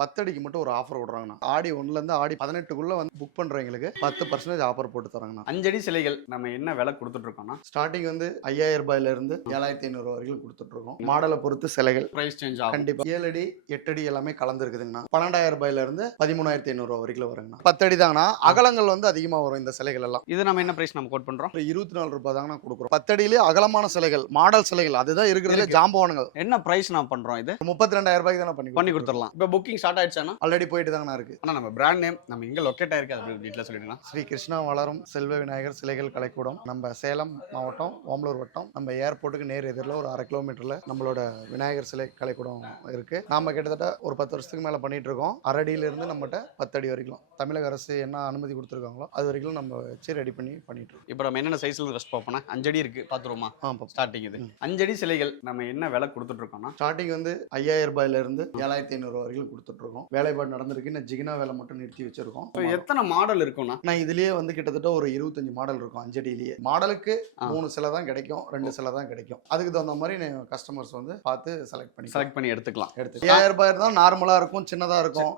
பத்தடிக்கு மட்டும் ஒரு ஆஃபர் விடுறாங்கண்ணா ஆடி ஒன்னுல இருந்து ஆடி பதினெட்டுக்குள்ள வந்து புக் பண்றவங்களுக்கு பத்து பர்சன்டேஜ் ஆஃபர் போட்டு தராங்கண்ணா. அஞ்சடி சிலைகள் நம்ம என்ன விலை கொடுத்துட்டு இருக்கோம்னா ஸ்டார்டிங் வந்து ஐயாயிரம் ரூபாயில இருந்து ஏழாயிரத்தி ஐநூறு வரைக்கும் கொடுத்துட்டு இருக்கோம் மாடலை பொறுத்து சிலைகள். பிரைஸ் சேஞ்ச் ஆகும். கண்டிப்பா. ஏழு அடி எட்டு அடி எல்லாமே கலந்துருக்குதுங்கண்ணா. பன்னெண்டாயிரம் ரூபாயில இருந்து பதிமூணாயிரத்தி ஐநூறு ரூபா வரைக்கும் வருங்கண்ணா. பத்தடி தாங்கண்ணா. அகலங்கள் வந்து அதிகமா வரும் இந்த சிலைகள் எல்லாம். இது நம்ம என்ன பிரைஸ் நம்ம கோட் பண்றோம்? இருபத்தி நாலு ரூபாய் தாங்கண்ணா கொடுக்குறோம். பத்தடியிலே அகலமான சிலைகள் மாடல் சிலைகள் அதுதான் இருக்கிறதுல இருக்கு. ஜாம்பவானுங்கள் என்ன பிரைஸ் நான் பண்றோம் இது? முப்பத்தி ரெண்டாயிரம் ரூபாய்க்கு தானே பண்ணி பண்ணி கொடுத்துடலாம். இப்போ புக்கிங் ஸ்டார்ட் ஆயிடுச்சானா ஆல்ரெடி போயிட்டு தாங்கண்ணா இருக்கு. ஆனா நம்ம பிராண்ட் நேம் நம்ம எங்க லொக்கேட் ஆயிருக்கு அது டீட்டெயில் சொல்லிடுங்க ஸ்ரீ கிருஷ்ணா வளரும் செல்வ விநாயகர் சிலைகள் கலைக்கூடம். நம்ம சேலம் மாவட்டம் ஓமலூர் வட்டம். நம்ம ஏர்போர்ட்டுக்கு நேர் எதிரில் ஒரு அரை கிலோமீட்டர்ல நம்மளோட விநாயகர் சிலை கலைக்கூடம் இருக்கு. நாம கிட்டத்தட்ட ஒரு பத்து வருஷத்துக்கு மேல பண்ணிட்டு இருக்கோம். அரடியில இருந்து நம்மகிட்ட பத்து அடி வரைக்கும். தமிழக அரசு என்ன அனுமதி கொடுத்துருக்காங்களோ அது வரைக்கும் நம்ம வச்சு ரெடி பண்ணி பண்ணிட்டு இருக்கோம். இப்போ நம்ம என்னென்ன சைஸ்ல ஃபஸ்ட் பார்ப்போம்னா அஞ்சடி இருக்கு. பாப்போம். ஸ்டார்டிங் இது. அஞ்சடி சிலைகள் நம்ம என்ன விலை கொடுத்துட்டு இருக்கோம்னா? ஸ்டார்டிங் வந்து ஐயாயிரம் ரூபாயில இருந்து ஏழாயிரத்தி ஐநூறு வரைக்கும் கொடுத்துட்டு இருக்கோம் வேலைப்பாடு நடந்திருக்கு. இன்னும் ஜிகினா வேலை மட்டும் நிறுத்தி வச்சிருக்கோம். எத்தனை மாடல் இருக்கும்னா நான் இதுலயே வந்து கிட்டத்தட்ட ஒரு இருபத்தஞ்சு மாடல் இருக்கும் அஞ்சடியிலேயே. மாடலுக்கு. மூணு சிலை தான் கிடைக்கும் ரெண்டு சிலை தான் கிடைக்கும். அதுக்கு தகுந்த மாதிரி கஸ்டமர்ஸ் வந்து பார்த்து செலக்ட் பண்ணி செலக்ட் பண்ணி எடுத்துக்கலாம். எடுத்து ஐயாயிரம் ரூபாய் இருந்தால் நார்மலா இருக்கும் சின்னதா இருக்கும்.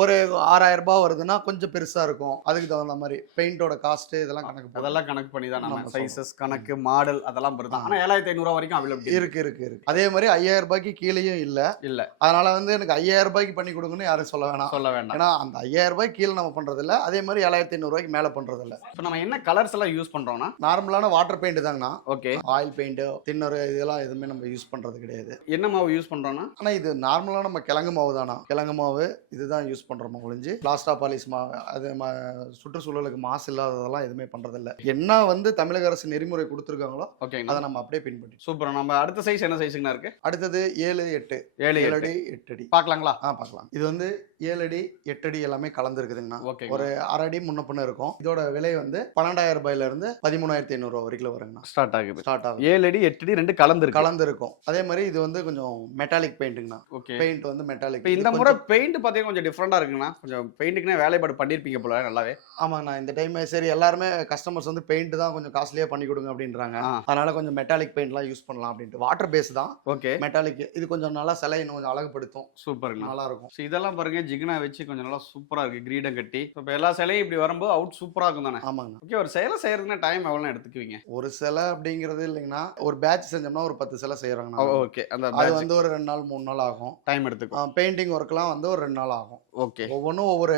ஒரு ஆறாயிரம் ரூபாய் வருதுன்னா கொஞ்சம் பெருசா இருக்கும். அதுக்கு தகுந்த மாதிரி பெயிண்டோட காஸ்ட் இதெல்லாம் கணக்கு அதெல்லாம் கணக்கு பண்ணி தான் நம்ம சைஸஸ் கணக்கு மாடல் அதெல்லாம் வருது ஆ. ஆனா ஏழாயிரத்தி ஐநூறுவா வரைக்கும் அவைலபிள் இருக்கு இருக்கு இருக்கு. அதே மாதிரி ஐயாயிரம் ரூபாய்க்கு கீழேயும் இல்ல. இல்ல. அதனால வந்து எனக்கு ஐயாயிரம் ரூபாய்க்கு பண்ணி கொடுங்கன்னு யாரும் சொல்ல வேணாம். சொல்ல வேண்டாம். ஏன்னா அந்த ஐயாயிரம் ரூபாய்க்கு கீழே நம்ம பண்றது இல்ல அதே மாதிரி ஏழாயிரத்தி ஐநூறு ரூபாய்க்கு மேல பண்றது இல்ல இப்போ நம்ம என்ன கலர்ஸ் எல்லாம் யூஸ் பண்றோம்னா? நார்மலான வாட்டர் பெயிண்ட் தாங்கண்ணா. ஓகே ஆயில் பெயிண்ட் தின்னர் இதெல்லாம் எதுவுமே நம்ம யூஸ் பண்றது கிடையாது. என்ன மாவு யூஸ் பண்றோம்னா? ஆனா இது நார்மலா நம்ம கிழங்கு மாவு தானா கிழங்கு மாவு இதுதான் யூஸ் பண்றோம் ஒழிஞ்சு. பிளாஸ்டா பாலிஸ் மாவு அது சுற்றுச்சூழலுக்கு மாசு இல்லாததெல்லாம் எதுவுமே பண்றதில்ல. என்ன வந்து தமிழக அரசு நெறிமுறை கொடுத்துருக்காங்களோ ஓகேங்களா அதை நம்ம அப்படியே பின்பற்றி. சூப்பர் நம்ம அடுத்த சைஸ் என்ன சைஸுங்கண்ணா இருக்கு? அடுத்தது ஏழு எட்டு. ஏழு ஏழு அடி எட்டு அடி. பார்க்கலாங்களா ஆ பார்க்கலாம் இது வந்து ஏழு அடி எட்டு அடி எல்லாமே கலந்துருக்குதுங்கண்ணா. ஓகே ஒரு அரை அடி முன்ன பின்ன இருக்கும். இதோட விலை வந்து பன்னெண்டாயிரம் ரூபாயில இருந்து பதிமூணாயிரத்தி ஐநூறு ரூபா வரைக்கும் வருங்கண்ணா. ஸ்டார்ட் ஆகுது. ஸ்டார்ட் ஆகும் ஏழு அடி எட்டு அடி ரெண்டு கலந்து இருக்கு கலந்து இருக்கும் அதே மாதிரி இது வந்து கொஞ்சம் மெட்டாலிக் பெயிண்ட்டுங்கண்ணா ஓகே. பெயிண்ட் வந்து மெட்டாலிக் இந்த முறை பெயிண்ட் பார்த்தீங்கன்னா கொஞ்சம் டிஃப்ரெண்டா இருக்குங்கண்ணா. கொஞ்சம் பெயிண்ட்டுக்குனே வேலைப்பாடு பண்ணியிருப்பீங்க போல நல்லாவே. ஆமாங்கண்ணா. இந்த டைம் சரி எல்லாருமே கஸ்டமர்ஸ் வந்து பெயிண்ட் தான் கொஞ்சம் காஸ்ட்லியா பண்ணி கொடுங்க அப்படின்றாங்க. அதனால கொஞ்சம் மெட்டாலிக் பெயிண்ட்லாம் யூஸ் பண்ணலாம் அப்படின்ட்டு. வாட்டர் பேஸ் தான். ஓகே. மெட்டாலிக் இது கொஞ்சம் நல்லா சிலை இன்னும் கொஞ்சம் அழகுபடுத்தும். சூப்பருங்கண்ணா. நல்லா இருக்கும். ஸோ இதெல்லாம் பாருங்க ஜிகினா வச்சு கொஞ்சம் நல்லா சூப்பரா இருக்கு கிரீடம் கட்டி. இப்போ எல்லா சிலையும் இப்படி வரும்போது அவுட் சூப்பரா இருக்கும் தானே? ஆமாங்கண்ணா ஓகே ஒரு சேலை செய்யறதுக்குன்னா டைம் எவ்வளோ எடுத்துக்குவீங்க? ஒரு சிலை அப்படிங்கிறது இல்லைங்கன்னா ஒரு பேட்ச் செஞ்சோம்னா ஒரு பத்து சிலை செய்யறாங்கண்ணா ஓகே அந்த அது வந்து ஒரு ரெண்டு நாள் மூணு நாள் ஆகும். டைம் எடுத்துக்கும். பெயிண்டிங் ஒர்க்லாம் வந்து ஒரு ரெண்டு நாள் ஆகும். ஓகே ஒவ்வொன்றும் ஒவ்வொரு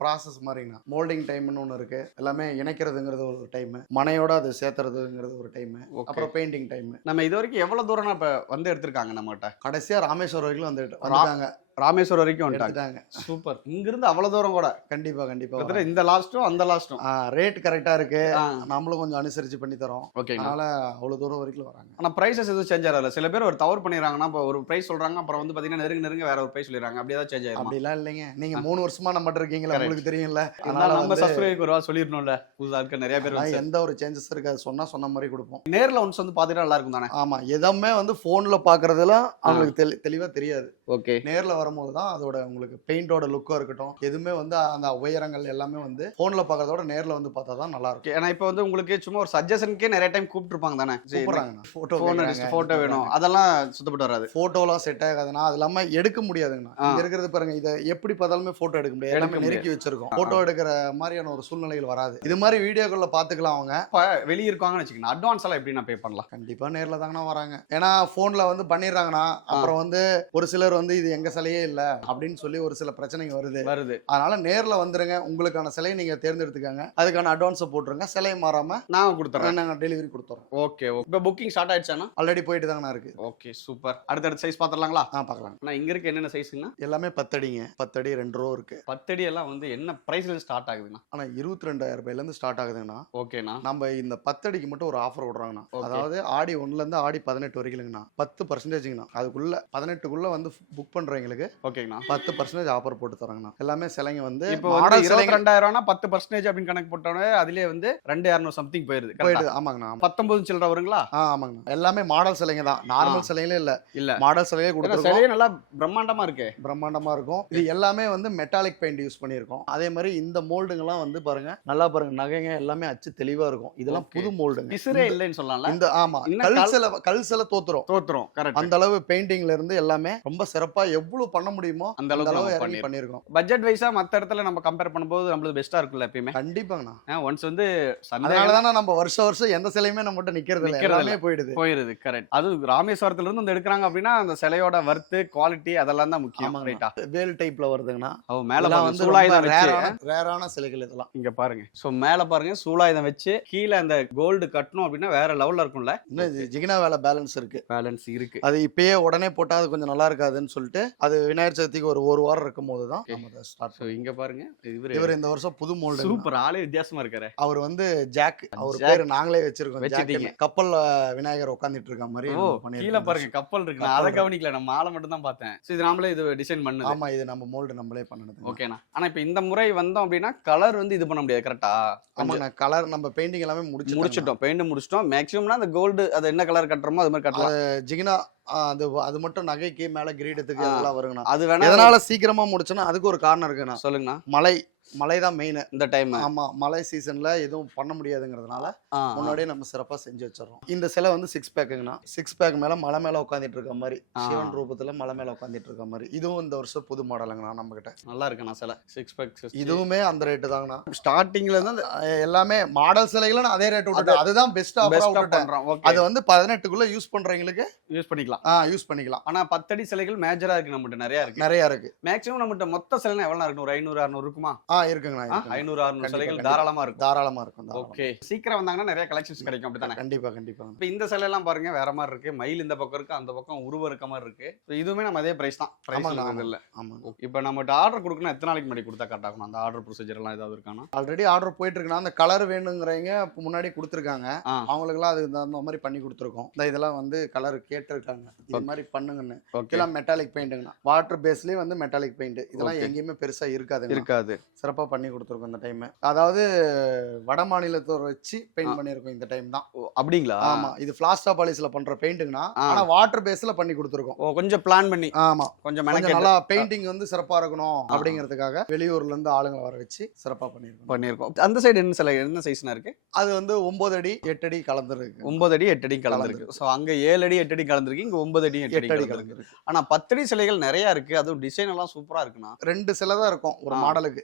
ப்ராசஸ் மாதிரிங்கண்ணா மோல்டிங் டைம்னு ஒன்று இருக்கு. எல்லாமே இணைக்கிறதுங்கிறது ஒரு டைம் மனையோட அது சேர்த்துறதுங்கிறது ஒரு டைம் அப்புறம் பெயிண்டிங் டைம் நம்ம இது வரைக்கும் எவ்வளவு தூரம் இப்போ வந்து எடுத்திருக்காங்க நம்மகிட்ட? கடைசியா ராமேஸ்வரம் வரைக்கும் வந்துட்டு வந்துட்டாங்க. ராமேஸ்வரம் வரைக்கும் வந்துட்டாங்க. சூப்பர். இங்கிருந்து அவ்வளவு தூரம் கூட. கண்டிப்பா கண்டிப்பா இந்த லாஸ்ட்டும் அந்த லாஸ்ட்டும் ரேட் கரெக்டா இருக்கு. நம்மளும் கொஞ்சம் அனுசரிச்சு பண்ணி தரோம். ஓகேங்களா அதனால அவ்வளவு தூரம் வரைக்கும் வராங்க. ஆனா பிரைசஸ் எதுவும் சேஞ்ச் ஆகல. சில பேர் ஒரு தவறு பண்ணிடுறாங்கன்னா இப்போ ஒரு பிரைஸ் சொல்றாங்க அப்புறம் வந்து பாத்தீங்கன்னா நெருங்க நெருங்க வேற ஒரு பிரைஸ் சொல்லிடுறாங்க. அப்படியே தான் சேஞ்ச் ஆயிருமா? அப்படிலாம் இல்லைங்க. நீங்க மூணு வருஷமா நம்மகிட்ட இருக்கீங்களா. உங்களுக்கு தெரியும்ல. அதனால நம்ம வந்து சப்ஸ்கிரைப் ஒரு சொல்லிடணும்ல. புதுசா இருக்க நிறைய பேர் எந்த ஒரு சேஞ்சஸ் இருக்காது. சொன்னா சொன்ன மாதிரி கொடுப்போம். நேர்ல ஒன்ஸ் வந்து பாத்துட்டா நல்லா இருக்கும் தானே? ஆமா. எதுவுமே வந்து போன்ல பாக்குறதெல்லாம் அவங்களுக்கு தெளி- தெளிவா தெரியாது. ஓகே. நேர்ல வரும்போது தான் அதோட உங்களுக்கு பெயிண்டோட லுக்கா இருக்கட்டும் எதுவுமே வந்து அந்த உயரங்கள் எல்லாமே வந்து போன்ல பாக்குறதோட நேர்ல வந்து பார்த்தா தான் நல்லா இருக்கும் ஏன்னா இப்போ வந்து உங்களுக்கு சும்மா ஒரு சஜஷனுக்கே நிறைய டைம் கூப்பிட்டுருப்பாங்க தானே? கூப்பிடுறாங்க போட்டோ ஃபோன் அடிச்சுட்டு போட்டோ வேணும். அதெல்லாம் சுத்தப்பட்டு வராது. போட்டோலாம் செட் ஆகாதுன்னா அது இல்லாம எடுக்க முடியாதுங்கண்ணா. இருக்கிறது பாருங்க இதை எப்படி பார்த்தாலுமே போட்டோ எடுக்க முடியாது. எல்லாமே நெருக்கி வச்சிருக்கோம். ஆ. போட்டோ எடுக்கிற மாதிரியான ஒரு சூழ்நிலைகள் வராது. இது மாதிரி வீடியோக்குள்ள பாத்துக்கலாம் அவங்க. வெளியே இருக்காங்கன்னு வச்சுக்கோங்க. அட்வான்ஸ் எல்லாம் எப்படி நான் பே பண்ணலாம்? கண்டிப்பா நேர்ல தாங்கண்ணா வராங்க. ஏன்னா போன்ல வந்து பண்ணிடுறாங்கண்ணா. அப்புறம் வந்து ஒரு சிலர் வந்து இது எங்க சிலையே இல்ல அப்படின்னு சொல்லி ஒரு சில பிரச்சனைங்க வருது. வருது. அதனால நேர்ல வந்துருங்க. உங்களுக்கான சிலையை நீங்க தேர்ந்தெடுத்துக்கங்க. அதுக்கான அட்வான்ஸை போட்டுருங்க. சிலை மாறாம நான் கொடுத்துறேன். நாங்க டெலிவரி கொடுத்துறோம். ஓகே ஓகே இப்போ புக்கிங் ஸ்டார்ட் ஆயிடுச்சானா ஆல்ரெடி போயிட்டு தாங்கண்ணா இருக்கு. ஓகே சூப்பர் அடுத்தடுத்த சைஸ் பார்த்துடலாங்களா ஆ பார்க்கலாம் நான் இங்க இருக்க என்னென்ன சைஸுங்கண்ணா எல்லாமே பத்தடிங்க. பத்தடி ரெண்டு ரூபா இருக்கு. பத்தடி எல்லாம் வந்து என்ன பிரைஸ்ல ஸ்டார்ட் ஆகுதுண்ணா? ஆனா இருபத்தி ரெண்டாயிரம் ரூபாயில இருந்து ஸ்டார்ட் ஆகுதுங்கண்ணா. ஓகேண்ணா நம்ம இந்த பத்தடிக்கு மட்டும் ஒரு ஆஃபர் விடுறாங்கண்ணா. அதாவது ஆடி ஒன்னுல இருந்து ஆடி பதினெட்டு வரைக்கும்ங்கண்ணா. பத்து பர்சன்டேஜ்ங்கண்ணா அதுக்குள்ள பதினெட்டுக்குள்ள வந்து புக் பண்றவங்களுக்கு ஓகேங்கண்ணா. பத்து பர்சன்டேஜ் ஆஃபர் போட்டு தராங்கண்ணா. எல்லாமே சிலைங்க வந்து இப்போ மாடல் இருபத்தி ரெண்டாயிரம்னா பத்து பர்சன்டேஜ் அப்படின்னு கணக்கு போட்டோன்னே அதுலயே வந்து ரெண்டு இரநூறு சம்திங் போயிருது? போயிடுது ஆமாங்கண்ணா ஆமா. பத்தொன்பது சில்லற வருங்களா? ஆ ஆமாங்கண்ணா. எல்லாமே மாடல் சிலைங்க தான். நார்மல் சிலைங்களே இல்ல. இல்ல. மாடல் சிலையே கொடுத்துருக்கோம். சிலையே நல்லா பிரம்மாண்டமா இருக்கு. பிரம்மாண்டமா இருக்கும். இது எல்லாமே வந்து மெட்டாலிக் பெயிண்ட் யூஸ் பண்ணியிருக்கோம். அதே மாதிரி இந்த மோல்டுங்கெல்லாம் வந்து பாருங்க நல்லா பாருங்க நகைங்க எல்லாமே அச்சு தெளிவா இருக்கும். இதெல்லாம். புது மோல்டுங்க பிசுரே இல்லைன்னு சொல்லலாம்ல? இந்த ஆமா. இன்னும் கல் கல்- சிலை கல் சிலை தோத்துரும். தோத்துரும் கரெக்ட் அந்த அளவு பெயிண்டிங்ல இருந்து எல்லாமே ரொம்ப சிறப்பா எவ்வளவு பண்ண முடியுமோ அந்த அளவு நம்ம இறங்கி பண்ணிருக்கோம். பண்ணியிருக்கோம் பட்ஜெட் வைஸா மத்த இடத்துல நம்ம கம்பேர் பண்ணும்போது நம்மளுக்கு பெஸ்டா இருக்குல்ல எப்பயுமே. கண்டிப்பாங்கண்ணா. ஒன்ஸ் வந்து அதனால தானே நம்ம வருஷம் வருஷம் எந்த சிலையுமே நம்மகிட்ட நிக்கிறது எல்லாமே போயிடுது. போயிருது கரெக்ட் அது ராமேஸ்வரத்துல இருந்து வந்து எடுக்கிறாங்க அப்படின்னா அந்த சிலையோட வர்த்து குவாலிட்டி அதெல்லாம் தான் முக்கியம். ரைட்டா வேல் டைப்ல வருதுங்கண்ணா. அவ மேல வந்து சூலாயுதம் ரேரான சிலைகள் இதெல்லாம். இங்க பாருங்க. சோ மேல பாருங்க சூலாயுதம் வச்சு கீழே அந்த கோல்டு கட்டணும் அப்படின்னா வேற லெவல்ல இருக்கும்ல? ஜிகினா வேலை பேலன்ஸ் இருக்கு. பேலன்ஸ் இருக்கு. அது இப்பயே உடனே போட்டா அது கொஞ்சம் நல்லா இருக்காதுன்னு சொல்லிட்டு அது விநாயகர் சதுர்த்திக்கு ஒரு ஒரு வாரம் இருக்கும் போது தான் நம்ம அதை ஸ்டார்ட் இங்க பாருங்க. இவரு இவர் இந்த வருஷம் புது மோல்டு சூப்பர் ஆளே வித்தியாசமா இருக்காரு. அவர் வந்து ஜாக் அவர். பேரு நாங்களே வச்சிருக்கோம். ஜாக்குன்னு. கப்பல்ல விநாயகர் உட்காந்துட்டு இருக்க மாதிரி கீழே. பாருங்க. கப்பல் இருக்கு. நான் அதை. கவனிக்கல. நம்ம ஆளை மட்டும் தான் பார்த்தேன் இது நாமளே இது டிசைன் பண்ணுது. ஆமா இது நம்ம மோல்டு நம்மளே பண்ணது ஓகேண்ணா ஆனா இப்ப இந்த முறை வந்தோம் அப்படின்னா கலர் வந்து இது பண்ண முடியாது. கரெக்டா ஆமாங்க கலர் நம்ம பெயிண்டிங் எல்லாமே முடிச்சு முடிச்சிட்டோம். பெயிண்ட் முடிச்சிட்டோம். மேக்ஸிமம்னா அந்த கோல்டு அது என்ன கலர் கட்டுறோமோ அது மாதிரி கட்டலாம். ஜிகினா அது அது மட்டும் நகைக்கு மேல கிரீடத்துக்கு. அதெல்லாம் வருங்கண்ணா. அது வேணா எதனால சீக்கிரமா முடிச்சோன்னா அதுக்கு ஒரு காரணம் இருக்குண்ணா. சொல்லுங்கண்ணா. மழை. மழை தான் மெயின் இந்த டைம் ஆமா மழை சீசன்ல எதுவும் பண்ண முடியாதுங்கிறதுனால முன்னாடியே நம்ம சிறப்பா செஞ்சு வச்சிடறோம். இந்த சிலை வந்து சிக்ஸ் பேக்குங்கண்ணா சிக்ஸ் பேக் மேல மலை மேல உட்காந்துட்டு இருக்க மாதிரி ஆ. சிவன் ரூபத்துல மலை மேல உட்காந்துட்டு இருக்க மாதிரி. இதுவும் இந்த வருஷம் புது மாடலுங்கண்ணா நம்ம கிட்ட நல்லா இருக்குண்ணா சில. சிக்ஸ் பேக் இதுவுமே அந்த ரேட்டு தாங்கண்ணா. ஸ்டார்டிங்ல இருந்து எல்லாமே மாடல் சிலைகளை நான் அதே ரேட் விட்டுட்டேன். அதுதான் பெஸ்ட் ஆஃபரா பண்றோம். அது வந்து பதினெட்டுக்குள்ள யூஸ் பண்றவங்களுக்கு யூஸ் பண்ணிக்கலாம். யூஸ் பண்ணிக்கலாம். ஆனா பத்தடி சிலைகள் மேஜரா இருக்கு நம்மகிட்ட. நிறைய இருக்கு. நிறைய இருக்கு. மேக்ஸிமம் நம்மகிட்ட மொத்த சிலை எவ்வளவு இருக்கு ஒரு ஐநூறு அறுநூறு இருக்குமா? ஆ இருக்குங்கண்ணா. ஐநூறு அறுநூறு சிலைகள். தாராளமா இருக்கும். தாராளமா இருக்கும். ஓகே. சீக்கிரம் வந்தாங்கன்னா நிறைய கலெக்ஷன்ஸ் கிடைக்கும் அப்படித்தானே? கண்டிப்பா கண்டிப்பா. இப்போ இந்த சிலை எல்லாம் பாருங்க வேற மாதிரி இருக்கு. மயில் இந்த பக்கம் இருக்கு அந்த பக்கம் உருவம் இருக்க மாதிரி இருக்கு. இதுவுமே நம்ம அதே பிரைஸ் தான். பிரைஸ் இல்ல ஆமாங்க இப்போ நம்மகிட்ட ஆர்டர் கொடுக்கணும் எத்தனை நாளைக்கு முன்னாடி கொடுத்தா கரெக்டாக இருக்கும் அந்த ஆர்டர் ப்ரொசீஜர் எல்லாம் ஏதாவது இருக்கானா? ஆல்ரெடி ஆர்டர் போயிட்டு இருக்குன்னா அந்த கலர் வேணுங்கிறவங்க முன்னாடி கொடுத்துருக்காங்க. அவங்களுக்குலாம் அதுக்கு தகுந்த மாதிரி பண்ணி கொடுத்துருக்கோம். இந்த இதெல்லாம் வந்து கலர் கேட்டிருக்காங்க. Okay. மாதிரி பண்ணுங்கன்னு. ஓகே. மெட்டாலிக் பெயிண்ட்டுங்கண்ணா வாட்டர் பேஸ்லயே வந்து மெட்டாலிக் பெயிண்ட் இதெல்லாம். எங்கேயுமே பெருசா இருக்காது இருக்காது. சிறப்பா பண்ணி கொடுத்துருக்கோம் இந்த டைம் அதாவது வட மாநிலத்தோர் வச்சு. பெயிண்ட் பண்ணியிருக்கோம் இந்த டைம் தான். அப்படிங்களா? ஆமா. இது பிளாஸ்டா பாலிஸ்ல பண்ற பெயிண்ட்டுங்கண்ணா ஆ. ஆனா வாட்டர் பேஸ்ல பண்ணி கொடுத்துருக்கோம். ஓ கொஞ்சம் பிளான் பண்ணி. ஆமா. கொஞ்சம் நல்லா பெயிண்டிங் வந்து சிறப்பா இருக்கணும் அப்படிங்கிறதுக்காக வெளியூர்ல இருந்து ஆளுங்களை வர வச்சு சிறப்பா பண்ணியிருக்கோம். பண்ணியிருக்கோம். அந்த சைடு என்ன சிலை என்ன சைஸ்னா இருக்கு? அது வந்து ஒன்பது அடி எட்டு அடி கலந்துருக்கு. ஒன்பது அடி எட்டு அடி கலந்துருக்கு. ஸோ அங்க ஏழு அடி எட்டு அடி கலந்துருக்கு. இங்க ஒன்பது அடி எட்டு அடி கலந்துருக்கு. கலந்துருக்கு. ஆனா பத்தடி சிலைகள் நிறைய இருக்கு. அதுவும் டிசைன் எல்லாம் சூப்பரா இருக்குண்ணா. ரெண்டு சிலை தான் இருக்கும் ஒரு. மாடலுக்கு.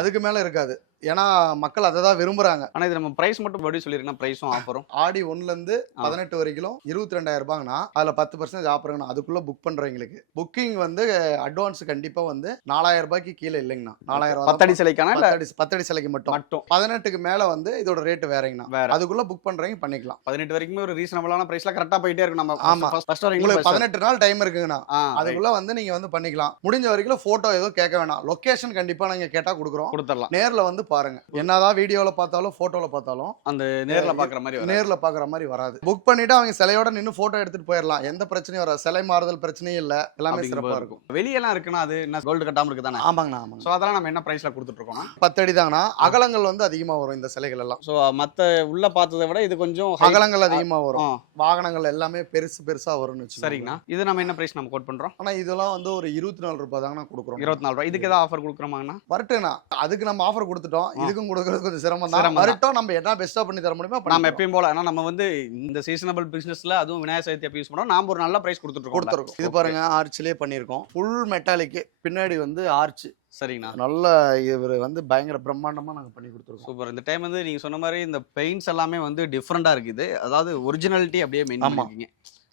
அதுக்கு மேல இருக்காது. ஏன்னா மக்கள் அதை தான் விரும்புறாங்க. ஆனா இது நம்ம பிரைஸ் மட்டும் மறுபடியும் சொல்லிருக்கேன் பிரைஸும் ஆஃபரும் ஆடி ஒண்ணுல இருந்து. பதினெட்டு வரைக்கும் இருபத்தி ரெண்டாயிரம் ரூபாய்னா அதுல பத்து பர்சன்டேஜ் ஆஃபருங்கண்ணா அதுக்குள்ள புக் பண்றவங்களுக்கு. புக்கிங் வந்து அட்வான்ஸ் கண்டிப்பா வந்து நாலாயிரம் ரூபாய்க்கு கீழே இல்லைங்கண்ணா. நாலாயிரம் பத்தடி சிலைக்கான பத்தடி சிலைக்கு மட்டும். மட்டும். பதினெட்டுக்கு மேல வந்து இதோட ரேட் வேறங்கண்ணா. வேற. அதுக்குள்ள புக் பண்றவங்க பண்ணிக்கலாம். பதினெட்டு வரைக்குமே ஒரு ரீசனபிளான பிரைஸ்ல கரெக்டா போயிட்டே இருக்கு நம்ம ஆமா. ஃபர்ஸ்ட் உங்களுக்கு பதினெட்டு நாள் டைம் இருக்குங்கண்ணா. அதுக்குள்ள வந்து நீங்க வந்து பண்ணிக்கலாம். முடிஞ்ச வரைக்கும் போட்டோ எதுவும் கேட்க வேணாம். லொகேஷன் கண்டிப்பா நீங்க கேட்டா கொடுக்குறோம். கொடுத்துடலாம் நேர்ல வந்து பாருங்க. என்னதான் வீடியோல பார்த்தாலும் போட்டோல பார்த்தாலும் அந்த நேர்ல பாக்குற மாதிரி. நேர்ல பாக்குற மாதிரி வராது. புக் பண்ணிட்டு அவங்க சிலையோட நின்னு போட்டோ எடுத்துட்டு போயிடலாம் எந்த பிரச்சனையும் வராது. சிலை மாறுதல் பிரச்சனையும் இல்ல. எல்லாமே அப்படிங்கும்போது சிறப்பா இருக்கும். வெளியெல்லாம் இருக்குன்னா அது என்ன கோல்டு கட்டாம இருக்கு தானே ஆமாங்கண்ணா. ஆமாங்க சோ அதெல்லாம் நம்ம என்ன பிரைஸ்ல கொடுத்துட்டு இருக்கோம்னா பத்து அடி தாங்கண்ணா அகலங்கள் வந்து அதிகமா வரும் இந்த சிலைகள் எல்லாம். சோ மத்த உள்ள பார்த்ததை விட இது கொஞ்சம் அகலங்கள் அதிகமா வரும். வாகனங்கள் எல்லாமே பெருசு பெருசா வரும்னு சரிங்கண்ணா. இது நம்ம என்ன பிரைஸ் நம்ம கோட் பண்றோம்? ஆனா இதெல்லாம் வந்து ஒரு இருபத்தி நாலு ரூபாய் தாங்கண்ணா கொடுக்குறோம். இருபத்தி நாலு ரூபாய். இதுக்கு ஏதாவது ஆஃபர் கொடுக்குறோமாங்கண்ணா? வரட்டுண்ணா அதுக்கு நம்ம ஆஃபர் கொடுத்துட்டோம். இதுக்கும் கொடுக்கறது கொஞ்சம் சிரமம் தான். வரட்டும் நம்ம என்ன பெஸ்டா பண்ணி தர முடியுமோ நாம பண்ணிக்கலாம். எப்பயும் போல ஏன்னா நம்ம வந்து இந்த சீசனபிள் பிசினஸ்ல அதுவும் விநாயகர் சதுர்த்தி அப்ப யூஸ் பண்றோம் நாம ஒரு நல்ல பிரைஸ் கொடுத்துட்டு கொடுத்துருக்கோம். இது பாருங்க ஆர்ச்சிலே பண்ணியிருக்கோம். ஃபுல் மெட்டாலிக் பின்னாடி வந்து ஆர்ச் சரிங்கண்ணா. நல்ல இவர் வந்து பயங்கர பிரம்மாண்டமா நாங்க பண்ணி கொடுத்துருக்கோம். சூப்பர். இந்த டைம் வந்து நீங்க சொன்ன மாதிரி இந்த பெயிண்ட்ஸ் எல்லாமே வந்து டிஃப்ரெண்டா இருக்குது. அதாவது ஒரிஜினாலிட்டி அப்படியே ஆமா. பண்ணிருக்கீங்க.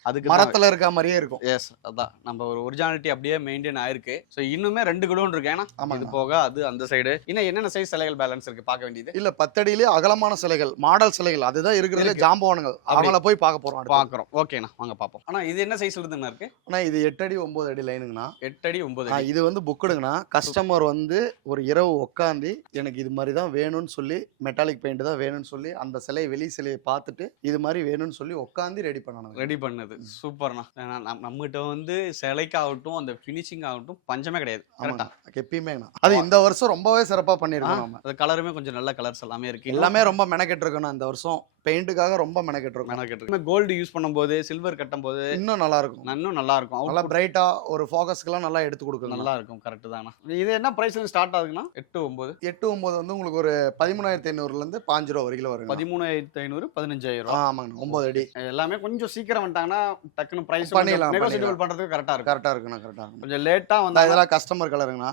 அதுக்கு மரத்துல இருக்க மாதிரியே இருக்கும். எஸ் அதான். நம்ம ஒரு ஒரிஜினாலிட்டி அப்படியே மெயின்டைன் ஆயிருக்கு. ஸோ இன்னுமே ரெண்டு குடோன் இருக்கு. ஏன்னா ஆமாங்க. இது போக அது அந்த சைடு இன்னும் என்னென்ன சைஸ் சிலைகள் பேலன்ஸ் இருக்கு பார்க்க வேண்டியது? இல்ல பத்தடியிலே அகலமான சிலைகள் மாடல் சிலைகள் அதுதான் இருக்கிறதுல இருக்கு. ஜாம்பவான்கள். அவங்கள போய் பார்க்க போறோம் அடுத்து. பார்க்குறோம். ஓகேண்ணா வாங்க பார்ப்போம். ஆனா இது என்ன சைஸ்ல இருந்துண்ணா இருக்கு? ஆனா இது எட்டு அடி ஒன்பது அடி லைனுங்கண்ணா எட்டு அடி ஒன்பது இது வந்து புக்குடுங்கண்ணா கஸ்டமர் வந்து ஒரு இரவு உட்காந்து எனக்கு இது மாதிரி தான் வேணும்னு சொல்லி மெட்டாலிக் பெயிண்ட் தான் வேணும்னு சொல்லி அந்த சிலையை வெளி சிலையை பார்த்துட்டு இது மாதிரி வேணும்னு சொல்லி உட்காந்து ரெடி பண்ணணும் ரெடி பண்ணது. சூப்பர்ண்ணா. ஏன்னா நம்ம- நம்மகிட்ட வந்து சிலைக்காகட்டும் அந்த ஃபினிஷிங் ஆகட்டும் பஞ்சமே கிடையாது. கரெக்டா எப்பயுமேங்கண்ணா அது இந்த வருஷம் ரொம்பவே சிறப்பா பண்ணிருக்கோம் நம்ம. அது கலருமே கொஞ்சம் நல்ல கலர்ஸ் எல்லாமே இருக்கு. எல்லாமே ரொம்ப மெனக்கெட்டு இருக்கணும் இந்த வருஷம். பெயிண்ட்டுக்காக ரொம்ப மெனக்கெட்டிருக்கோம். மெனக்கெட்டு கோல்டு யூஸ் பண்ணும்போது சில்வர் கட்டும் போது இன்னும் நல்லா இருக்கும் இன்னும் நல்லா இருக்கும் நல்லா பிரைட்டா ஒரு ஃபோக்கஸ்க்குலாம் நல்லா எடுத்து கொடுக்கும் நல்லா இருக்கும் கரெக்ட் தானா இது என்ன பிரைஸ்ல ஸ்டார்ட் ஆகுதுன்னா எட்டு ஒன்பது எட்டு ஒன்பது வந்து உங்களுக்கு ஒரு பதிமூணாயிரத்தி ஐநூறுல இருந்து பாஞ்சு ரூபா வரைக்கும் வருங்க பதிமூணாயிரத்தி ஐநூறு பதினஞ்சாயிரம் ஆமாங்க ஒன்பது அடி. எல்லாமே கொஞ்சம் சீக்கிரம் வந்துட்டாங்கன்னா டக்குன்னு பிரைஸ் பண்ணிடலாம், நெகோசியபிள். பண்றதுக்கு கரெக்டா இருக்கும். கரெக்டா இருக்குண்ணா கரெக்டா இருக்கும் கொஞ்சம் லேட்டா வந்தா இதெல்லாம் கஸ்டமர் கலருங்கண்ணா.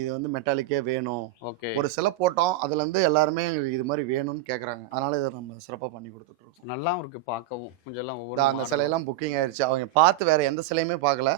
இது வந்து மெட்டாலிக்கே வேணும். ஓகே. ஒரு சில போட்டோம் அதுல இருந்து எல்லாருமே இது மாதிரி வேணும்னு கேக்குறாங்க. அதனால இதை நம்ம சிறப்பா பண்ணி கொடுத்துட்டு இருக்கோம். நல்லா இருக்கு பார்க்கவும். கொஞ்சம் எல்லாம் ஒவ்வொரு அந்த சிலையெல்லாம் புக்கிங் ஆயிருச்சு. அவங்க பார்த்து வேற எந்த சிலையுமே பார்க்கல.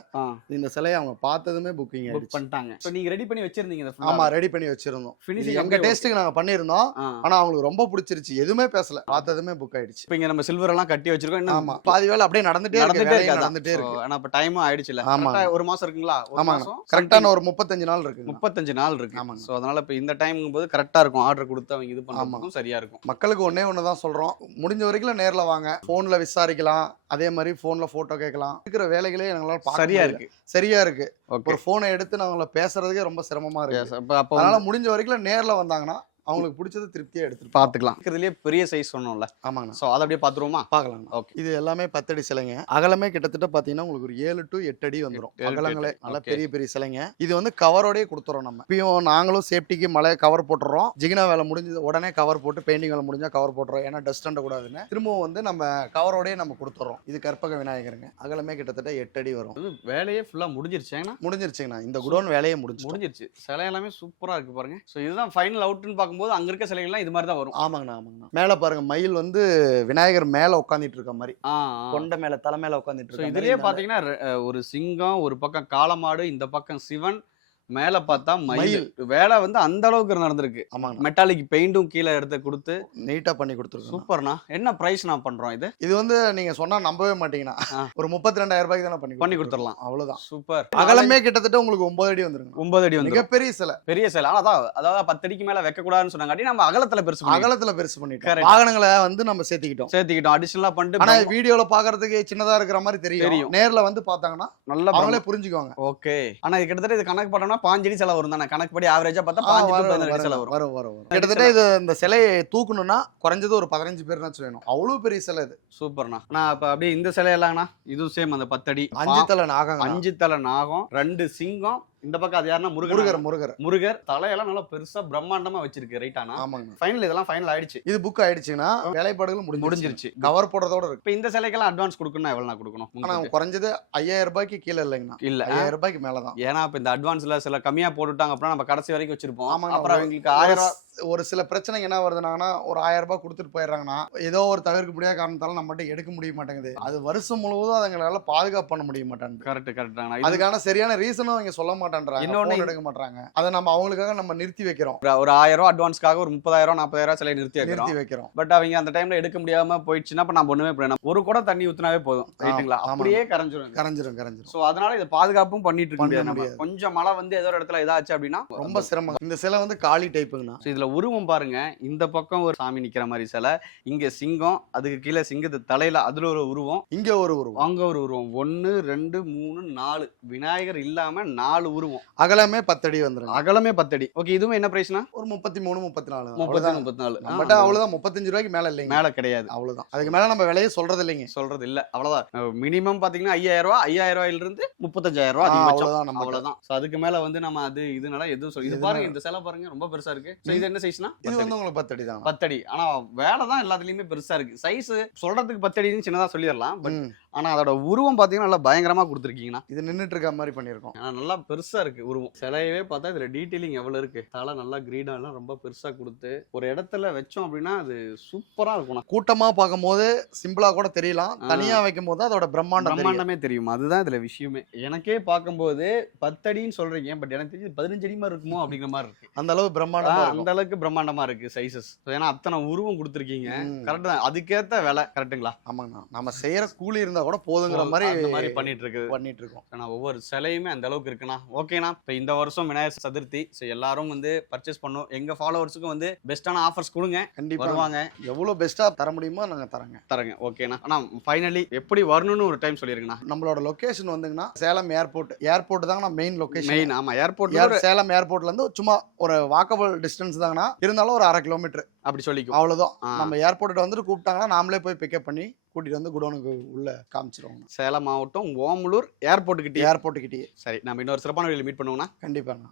இந்த சிலையை அவங்க பார்த்ததுமே புக்கிங் புக் ஆயிடுச்சு பண்ணிட்டாங்க. ஸோ நீங்க ரெடி பண்ணி வச்சிருந்தீங்க ஆமா ரெடி பண்ணி வச்சிருந்தோம். ஃபினிஷிங் எங்க டேஸ்ட்டுக்கு நாங்க பண்ணியிருந்தோம். ஆனா அவங்களுக்கு ரொம்ப பிடிச்சிருச்சு. எதுவுமே பேசல. பார்த்ததுமே புக் ஆயிடுச்சு இப்போ இங்க நம்ம சில்வர் எல்லாம் கட்டி வச்சிருக்கோம். ஆமா. பாதி வேலை அப்படியே நடந்துட்டே இருக்கு நடந்துட்டே இருக்கு ஆனா இப்போ டைமும் ஆயிடுச்சுல. ஆமா. ஒரு மாசம் இருக்குங்களா. மாசம்? கரெக்டான ஒரு முப்பத்தஞ்சு நாள் இருக்கு முப்பத்தஞ்சு நாள் இருக்கு. ஆமாங்க. ஸோ அதனால இப்போ இந்த டைமுங்கும் போது கரெக்டா இருக்கும். ஆர்டர் கொடுத்து அவங்க இது பண்ணுறதுக்கும் சரியா இருக்கும். மக்களுக்கு ஒண்ணே ஒன்று தான் சொல்றோம். முடிஞ்ச வரைக்கும் நேர்ல வாங்க. போன்ல விசாரிக்கலாம். அதே மாதிரி போன்ல போட்டோ கேட்கலாம். இருக்கிற வேலைகளே எங்களால சரியா. இருக்கு. சரியா இருக்கு. ஒரு போனை எடுத்து நாங்கள பேசுறதுக்கே ரொம்ப சிரமமா இருக்கு. அதனால முடிஞ்ச வரைக்கும் நேர்ல வந்தாங்கன்னா அவங்களுக்கு பிடிச்சது திருப்தியா எடுத்துட்டு பா பார்த்துக்கலாம் இருக்கிறதுலே பெரிய சைஸ் சொன்னோம்ல. ஆமாங்கண்ணா. ஸோ அதை அப்படியே பார்த்துருவோமா பார்க்கலாம் ஓகே இது எல்லாமே பத்தடி சிலைங்க. அகலமே கிட்டத்தட்ட பாத்தீங்கன்னா உங்களுக்கு ஒரு ஏழு டு எட்டு அடி வந்துடும் அகலங்களே. நல்ல. பெரிய பெரிய சிலைங்க. இது வந்து கவரோடயே கொடுத்துறோம் நம்ம. இப்பயும் நாங்களும் சேஃப்டிக்கு மழை கவர் போட்டுறோம். ஜிகினா வேலை முடிஞ்சது உடனே கவர் போட்டு பெயிண்டிங் வேலை முடிஞ்சா கவர் போட்டுறோம். ஏன்னா டஸ்ட் அண்ட கூடாதுன்னு. திரும்பவும் வந்து நம்ம கவரோடயே நம்ம கொடுத்துறோம். இது கற்பக விநாயகருங்க. அகலமே கிட்டத்தட்ட எட்டு அடி வரும். இது வேலையே ஃபுல்லா முடிஞ்சிருச்சு ஏன்னா முடிஞ்சிருச்சுங்கண்ணா. இந்த குடோன் வேலையே முடிஞ்சு முடிஞ்சிருச்சு. சிலை எல்லாமே சூப்பரா இருக்கு பாருங்க. ஸோ இதுதான் ஃபைனல் அவுட்னு பார்க்கும்போது அங்க இருக்க சிலைகள்லாம் இது மாதிரி தான் வரும். ஆமாங்கண்ணா ஆமாங்கண்ணா. மேல பாருங்க மயில் வந்து விநாயகர் மேல உட்காந்துட்டு இருக்க மாதிரி. கொண்ட மேல தலை மேல உட்காந்துட்டு இருக்க இதுலயே அஹ் ஒரு சிங்கம் ஒரு பக்கம் காளமாடு இந்த பக்கம் சிவன் மேல பார்த்தா மயில். வேலை வந்து அந்த அளவுக்கு நடந்திருக்கு. ஆமாங்கண்ணா. மெட்டாலிக் பெயிண்டும் கீழே எடுத்து கொடுத்து நீட்டா பண்ணி கொடுத்துருக்கோம் சூப்பர்ண்ணா. என்ன பிரைஸ் நான் பண்றோம் இது? இது வந்து நீங்க சொன்னா நம்பவே மாட்டீங்கன்னா. ஒரு முப்பத்தி ரெண்டாயிரம் ரூபாய்க்கு தானே பண்ணி பண்ணி கொடுத்துடலாம். அவ்வளவுதான். சூப்பர். அகலமே கிட்டத்தட்ட உங்களுக்கு ஒன்பது அடி வந்துருங்க ஒன்பது அடி வந்து மிகப்பெரிய சிலை. பெரிய சிலை. ஆனா அதான் அதாவது பத்து அடிக்கு மேல வைக்க கூடாதுன்னு சொன்னாங்க நம்ம அகலத்துல பெருசு. அகலத்துல பெருசு பண்ணிட்டோம். வாகனங்களை வந்து நம்ம சேர்த்துக்கிட்டோம். சேர்த்துக்கிட்டோம். அடிஷனலா பண்ணிட்டு ஆனா வீடியோல பாக்குறதுக்கு சின்னதா இருக்கிற மாதிரி தெரியும். தெரியும். நேர்ல வந்து பார்த்தாங்கன்னா நல்ல அவங்களே புரிஞ்சுக்குவாங்க. ஓகே ஆனா இது கிட்டத்தட்ட இது கணக்கு பண்ணோம்னா பாஞ்சு அடி செலவு வரும் தானே கணக்கு படி ஆவரேஜா பார்த்தா பாஞ்சு to பதினஞ்சு செலவு வரும் வரும் வரும். வரும். கிட்டத்தட்ட இது இந்த சிலையை தூக்கணும்னா குறைஞ்சது ஒரு பதினஞ்சு பேர்னாச்சும் வேணும் அவ்வளவு பெரிய சிலை இது. சூப்பர்ண்ணா. நான் இப்ப அப்படியே இந்த சிலை எல்லாம்ண்ணா இதுவும் சேம் அந்த பத்தடி. அஞ்சு தலை நாகங்க அஞ்சு தலை நாகம் ரெண்டு சிங்கம் இந்த பக்கம் அது யாருன்னா முருகர் முருகர். முருகர் தலையெல்லாம் நல்லா பெருசா பிரம்மாண்டமா வச்சிருக்கு ரைட்டானா ஆமாங்க. ஃபைனல் இதெல்லாம் ஃபைனல் ஆயிடுச்சு. இது புக் ஆயிடுச்சுன்னா வேலைப்பாடுகள் முடிஞ்சிருச்சு. முடிஞ்சிருச்சு. கவர் போடுறதோட இருக்கு. இப்போ இந்த சிலைக்கெல்லாம் அட்வான்ஸ் கொடுக்கணும்னா எவ்வளவு நான் கொடுக்கணும் ஆனா? குறைஞ்சது ஐயாயிரம் ரூபாய்க்கு கீழே இல்லைங்கண்ணா. இல்ல. ஐயாயிரம் ரூபாய்க்கு மேலதான். ஏன்னா இப்ப இந்த அட்வான்ஸ்ல சில கம்மியா போட்டுட்டாங்க அப்படின்னா நம்ம கடைசி வரைக்கும் வச்சிருப்போம். ஆமாங்க. அப்புறம் அவங்களுக்கு ஆயிரம் ஒரு- சில பிரச்சனைங்க என்ன வருதுனாங்கன்னா ஒரு ஆயிரம் ரூபாய் கொடுத்துட்டு போயிடுறாங்கன்னா ஏதோ ஒரு தவிர்க்க முடியாத காரணத்தால நம்மகிட்ட எடுக்க முடிய மாட்டேங்குது. அது வருஷம் முழுவதும் அதுங்களால பாதுகாப்பு பண்ண முடிய மாட்டேங்குது கரெக்ட் கரெக்டாங்க அதுக்கான சரியான ரீசனும் அவங்க சொல்ல மாட்டேன்றாங்க எடுக்க மாட்டாங்க அதை நம்ம அவங்களுக்காக நம்ம நிறுத்தி வைக்கிறோம். ஒரு ஆயிரம் அட்வான்ஸ்க்காக ஒரு முப்பதாயிரம் நாற்பதாயிரம் சிலை நிறுத்தி வைக்கிறோம். நிறுத்தி வைக்கிறோம். பட் அவங்க அந்த டைம்ல எடுக்க முடியாம போயிடுச்சுன்னா அப்ப நம்ம ஒண்ணுமே பண்ண ஒரு குடம் தண்ணி ஊத்துனாவே போதும். ரைட்டுங்களா. அப்படியே கரைஞ்சிரும். கரைஞ்சிரும் கரைஞ்சிரும். சோ அதனால இதை பாதுகாப்பும் பண்ணிட்டு இருக்க முடியாது. கொஞ்சம் மழை வந்து ஏதோ ஒரு இடத்துல இதாச்சு அப்படின்னா ரொம்ப சிரமம். இந்த சிலை வந்து காளி டைப்புங்கண்ணா இதுல உருவம் பாருங்க. இந்த பக்கம் ஒரு சாமி நிக்கிற மாதிரி சிலை. இங்க சிங்கம் அதுக்கு கீழே சிங்கத்து தலையில அதுல ஒரு உருவம். இங்க ஒரு உருவம். அங்க ஒரு உருவம். ஒன்னு ரெண்டு மூணு நாலு. விநாயகர் இல்லாம நாலு உருவம். அகலமே பத்தடி வந்துருங்க. அகலமே பத்தடி. ஓகே இதுவும் என்ன பிரைஸ்னா ஒரு முப்பத்தி மூணு முப்பத்தி நாலு முப்பத்தி முப்பத்தி நாலு நம்மகிட்ட அவ்வளவுதான். முப்பத்தஞ்சு ரூபாய்க்கு மேல இல்லைங்க. மேல கிடையாது. அவ்வளவுதான். அதுக்கு மேல நம்ம விலையை சொல்றது இல்லைங்க. சொல்றது இல்ல. அவ்வளவுதான். மினிமம் பாத்தீங்கன்னா ஐயாயிரம் ரூபாய் ஐயாயிரம் ரூபாயில இருந்து முப்பத்தஞ்சாயிரம் ரூபாய் அவ்வளவுதான் நம்ம அவ்வளவுதான். அதுக்கு மேல வந்து நம்ம அது இதனால எதுவும் சொல்லி இது பாருங்க இந்த சிலை பாருங்க ரொம்ப பெருசா இருக்கு. இது என்ன சைஸ்னா இது வந்து உங்களுக்கு பத்தடி தான். பத்தடி. ஆனா வேலை தான் எல்லாத்துலயுமே பெருசா இருக்கு. சைஸ் சொல்றதுக்கு பத்தடின்னு சின்னதா சொல்லிடலாம். பட் ஆனா அதோட உருவம் பாத்தீங்கன்னா நல்லா பயங்கரமா கொடுத்துருக்கீங்கண்ணா. இது நின்னுட்டு இருக்க மாதிரி பண்ணிருக்கோம் ஆனா நல்லா பெருசா இருக்கு உருவம். சிலையவே பார்த்தா இதுல டீட்டெயிலிங் எவ்வளவு இருக்கு? தலை நல்லா கிரீனா எல்லாம் ரொம்ப பெருசா கொடுத்து ஒரு இடத்துல வச்சோம் அப்படின்னா அது சூப்பரா இருக்கும்ண்ணா. கூட்டமா பார்க்கும்போது சிம்பிளா கூட தெரியலாம். ஆ. தனியா வைக்கும் போது அதோட பிரம்மாண்டம் தெரியும். பிரம்மாண்டமே தெரியும். அதுதான் இதுல விஷயமே. எனக்கே பார்க்கும்போது பத்தடின்னு சொல்றீங்க பட் எனக்கு தெரிஞ்சு பதினஞ்சு அடி மாதிரி இருக்குமோ அப்படிங்கிற மாதிரி இருக்கு. அந்த அளவு பிரம்மாண்டமா இருக்கும். அந்த அளவுக்கு பிரம்மாண்டமா இருக்கு சைசஸ் ஏன்னா அத்தனை உருவம் கொடுத்துருக்கீங்க. ம். கரெக்ட் தான். அதுக்கேத்த விலை. கரெக்ட்டுங்களா ஆமாங்கண்ணா. நம்ம செய்யற கூலி இருந்தா இருந்தா கூட போதுங்கிற மாதிரி மாதிரி பண்ணிட்டு இருக்குது பண்ணிட்டு இருக்கோம் ஆனா ஒவ்வொரு சிலையுமே அந்த அளவுக்கு இருக்குண்ணா. ஓகேண்ணா. இப்போ இந்த வருஷம் விநாயகர் சதுர்த்தி ஸோ எல்லாரும் வந்து பர்ச்சேஸ் பண்ணும். எங்க ஃபாலோவர்ஸுக்கும் வந்து பெஸ்ட்டான ஆஃபர்ஸ் கொடுங்க. கண்டிப்பா. வருவாங்க. எவ்வளவு பெஸ்டா தர முடியுமோ நாங்க தரங்க. தரங்க. ஓகேண்ணா. ஆனா ஃபைனலி எப்படி வரணும்னு ஒரு டைம் சொல்லிருங்கண்ணா. நம்மளோட லொகேஷன் வந்துங்கன்னா சேலம் ஏர்போர்ட் ஏர்போர்ட் தாங்க மெயின் லொகேஷன் மெயின் ஆமா ஏர்போர்ட் ஏர் சேலம் ஏர்போர்ட்ல இருந்து சும்மா ஒரு வாக்கபிள் டிஸ்டன்ஸ் தாங்கண்ணா. இருந்தாலும் ஒரு அரை கிலோமீட்டர் அப்படி சொல்லிக்கும். அவ்வளவுதான். ஆ. நம்ம ஏர்போர்ட் வந்துட்டு கூப்பிட்டாங்கன்னா நாமளே போய் பிக்கப் பண்ணி கூட்டிட்டு வந்து குடோனுக்கு உள்ள காமிச்சிருவோம். சேலம் மாவட்டம் ஓமலூர் ஏர்போர்ட் கிட்டே ஏர்போர்ட் கிட்டயே சரி நம்ம இன்னொரு சிறப்பான வீடியோ மீட் பண்ணுவோம்னா கண்டிப்பாங்க